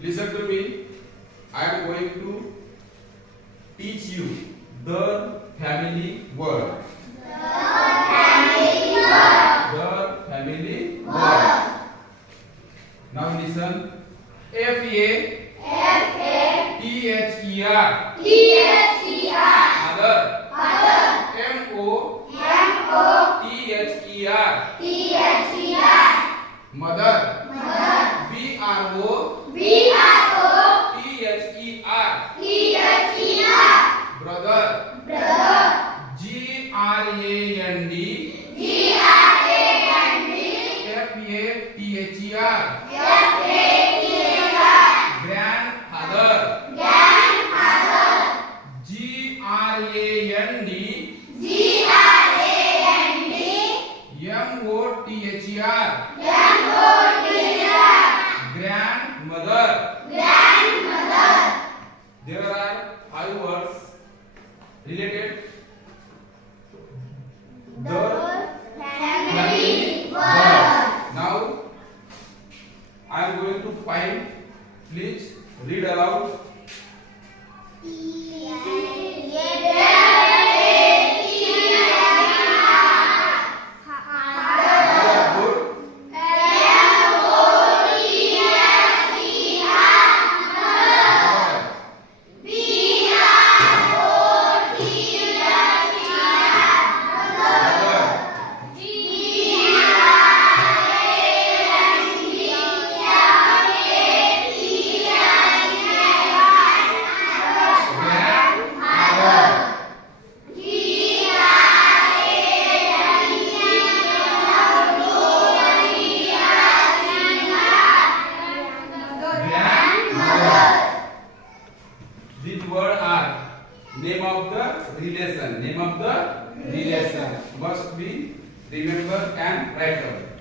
Listen to me. I am going to teach you the family word. The family word. Now listen. Father. Father. Mother. Mother. Brother. Grandfather. Grandmother. There are 5 words related the family word. Now I am going to find. Please read aloud. These words are name of the relation. Name of the relation must be remembered and write down.